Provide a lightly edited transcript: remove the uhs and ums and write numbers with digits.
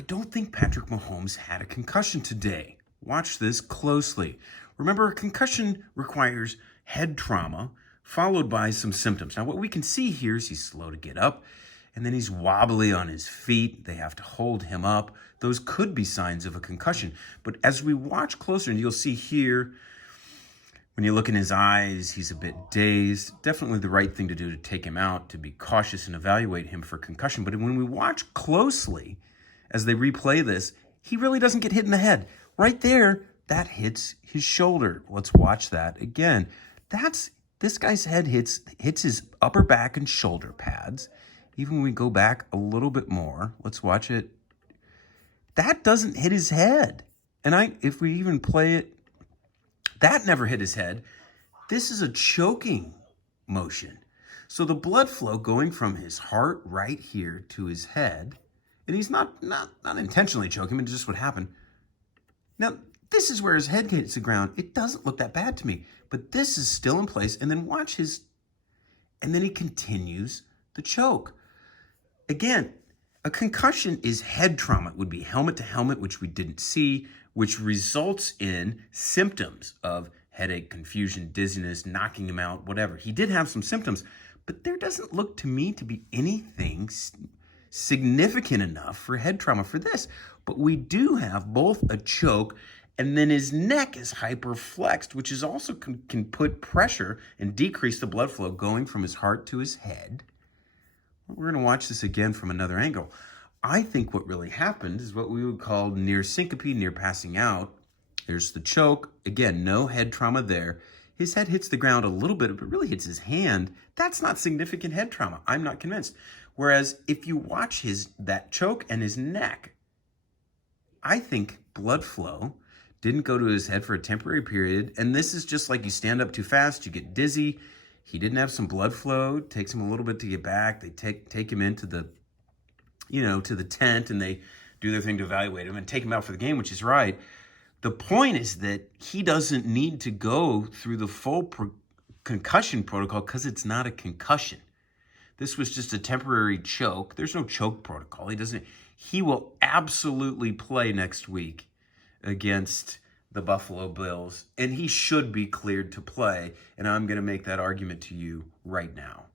I don't think Patrick Mahomes had a concussion today. Watch this closely. Remember, a concussion requires head trauma followed by some symptoms. Now, what we can see here is he's slow to get up, and then he's wobbly on his feet. They have to hold him up. Those could be signs of a concussion. But as we watch closer, and you'll see here, when you look in his eyes, he's a bit dazed. Definitely the right thing to do to take him out, to be cautious and evaluate him for concussion. But when we watch closely, as they replay this, he really doesn't get hit in the head. Right there, that hits his shoulder. Let's watch that again. This guy's head hits his upper back and shoulder pads. Even when we go back a little bit more, let's watch it. That doesn't hit his head. And if we even play it, that never hit his head. This is a choking motion. So the blood flow going from his heart right here to his head, and he's not intentionally choking, but just what happened. Now, this is where his head hits the ground. It doesn't look that bad to me, but this is still in place. And then watch and then he continues the choke. Again, a concussion is head trauma. It would be helmet to helmet, which we didn't see, which results in symptoms of headache, confusion, dizziness, knocking him out, whatever. He did have some symptoms, but there doesn't look to me to be anything significant enough for head trauma for this. But we do have both a choke, and then his neck is hyperflexed, which is also can put pressure and decrease the blood flow going from his heart to his head. We're going to watch this again from another angle. I think what really happened is what we would call near syncope, near passing out. There's the choke. Again, no head trauma there. His head hits the ground a little bit, but really hits his hand. That's not significant head trauma. I'm not convinced. Whereas if you watch that choke and his neck, I think blood flow didn't go to his head for a temporary period. And this is just like you stand up too fast, you get dizzy. He didn't have some blood flow. It takes him a little bit to get back. They take him into the to the tent, and they do their thing to evaluate him and take him out for the game, which is right. The point is that he doesn't need to go through the full concussion protocol because it's not a concussion. This was just a temporary choke. There's no choke protocol. He will absolutely play next week against the Buffalo Bills, and he should be cleared to play, and I'm going to make that argument to you right now.